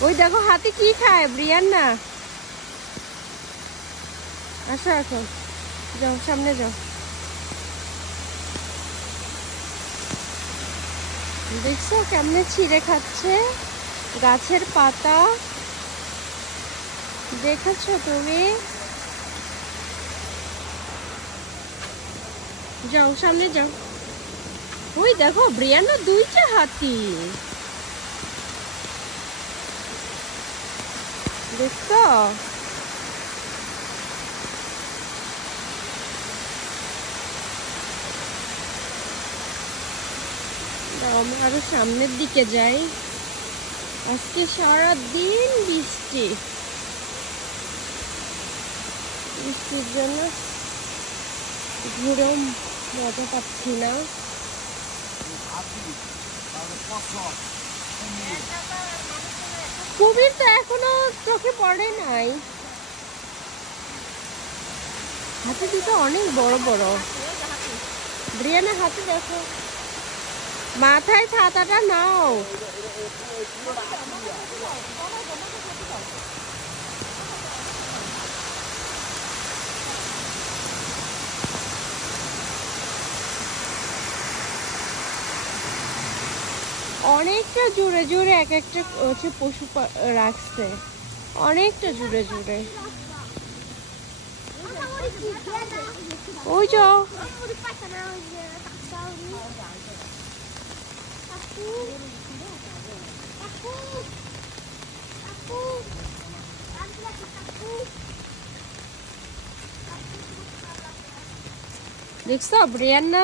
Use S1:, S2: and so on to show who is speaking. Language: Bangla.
S1: ওই দেখো হাতি কি খায়, ব্রিয়ান না? আসো আসো। যাও, সামনে যাও। দেখছ কেমনে ছিঁড়ে খাচ্ছে? গাছের পাতা। দেখেছ তুমি? যাও, সামনে যাও। ওই দেখো, ব্রিয়ানা দুইটা হাতি। দেখছ দাও, আমরা আরও সামনের দিকে যাই আজকে সারা দিন বৃষ্টি বৃষ্টির জন্য ঘুরেও মজা পাচ্ছি না কুমির তো এখনও চোখে পড়ে নাই। হাতি দুটো অনেক বড় বড়। ব্রিয়ানা হাতে দেখো। মাথায় ছাতাটা নাও। অনেকটা জুড়ে জুড়ে এক একটা হচ্ছে পশু পা- রাখছে অনেকটা জুড়ে জুড়ে ওই যাও দেখছো ব্রিয়ান্না